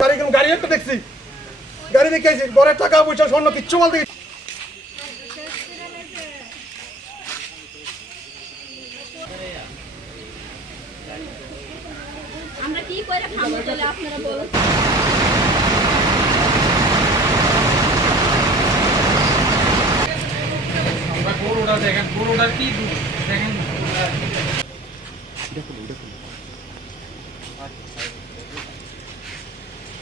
গাড়ি গাড়ি একটা দেখছি। গাড়ি দেখেছি বড় টাকা পয়সা স্বর্ণ কিচ্ছু বলতে আমরা কি করে খাব তাহলে আপনারা বলুন গরুটা দেখেন গরুটার কি দুধ? দেখেন।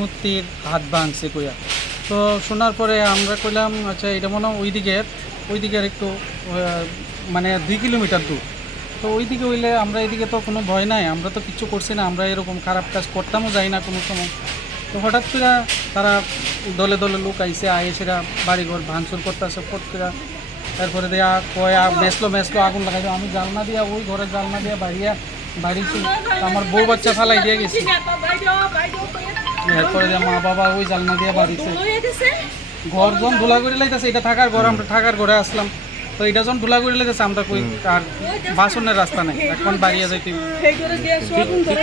মূর্তির হাত ভাঙছে কইয়া তো শোনার পরে আমরা কইলাম আচ্ছা এটা মনে হয় ওই দিকের ওই দিকের একটু মানে দুই কিলোমিটার দূর। তো ওই দিকে হইলে আমরা এদিকে তো কোনো ভয় নাই, আমরা তো কিচ্ছু করছি না, আমরা এরকম খারাপ কাজ করতামও যাই না কোনো সময়। তো হঠাৎ করে তারা দলে দলে লোক আইসে আয়ে সেরা বাড়িঘর ভাঙচুর করতেছে, ফট করে তারপরে দেয়া কয় মেসলো মেসলো আগুন লাগাই আমি জালনা দিয়া, ওই ঘরে জালনা দিয়া বাড়িয়া বাড়িছি আমার বউ বাচ্চা ফালাই দিয়ে গেছি। এরপরে যে মা বাবা ওই জালনা দিয়ে বাড়িছে। ঘর যখন ধুলা করে লাইতেছে এটা থাকার ঘর আমরা থাকার ঘরে আসলাম। তো এটা যখন ধুলা করে লাইতেছে আমরা কই আর বাসনের রাস্তা নাই এখন বাড়িয়ে যাইতে।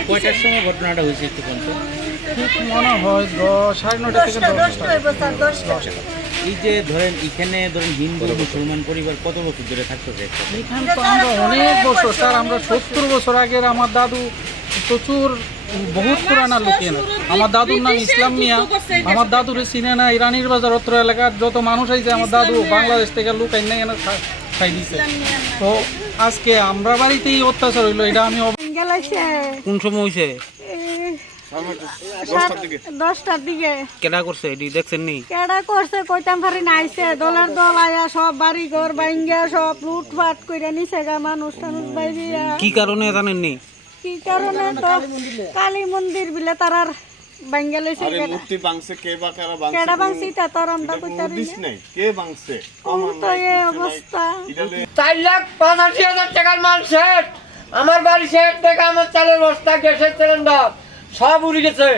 কয়টার সময় ঘটনাটা হয়েছে একটু ঠিক মনে হয় দশ সাড়ে নয়টা থেকে দশটা এই যে ধরেন এখানে ধরেন হিন্দু মুসলমান পরিবার কত বছর ধরে থাকতেছে এখানে তো আমরা অনেক বছর স্যার আমরা সত্তর বছর আগের আমার দাদু প্রচুর বহুত পুরানা লোকেন আমার দাদুর নাম ইসলাম মিয়া। আমার দাদুর চিনে না ইরানির বাজার অত্র এলাকার যত মানুষ আইছে আমার দাদু বাংলাদেশ থেকে লোক আইন এনে খাই দিছে। তো আজকে আমরা বাড়িতেই অত্যাচার হইল এটা আমি কোন সময় হয়েছে দশটার দিকে। কেডা করছে? এটি দেখছেন নি? কেডা করছে কইতাম পারি নাইছে দলের দল আয়া সব বাড়ি ঘর ভাঙ্গিয়া সব লুটপাট কইরা নিছে গা মানুষ টানুষ বাইরিয়া কি কারণে জানেন নি? কি কারণে তো কালী মন্দির বিলে তারার ভাঙ্গা লইছে কেডা? মূর্তি বাংছে কে বা কারা বাংছে কেডা ভাঙছি তা তোর আমরা কইতারি বুঝিস নাই। কে বাংছে? তো এই অবস্থা। চার লাখ পঁচাশি হাজার টাকার মাল সেট আমার বাড়ি সেট থেকে আমার চালের বস্তা গ্যাসের সিলিন্ডার। সব উড়ে গেছে।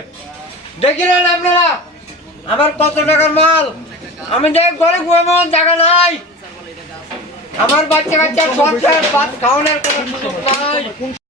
দেখিলেন আপনারা। আমার কত টাকার মাল? আমি দেখ ঘরে ঘুমানোর জায়গা নাই। আমার বাচ্চা কাচ্চা সব খাওয়ানোর কোনো সুযোগ নাই।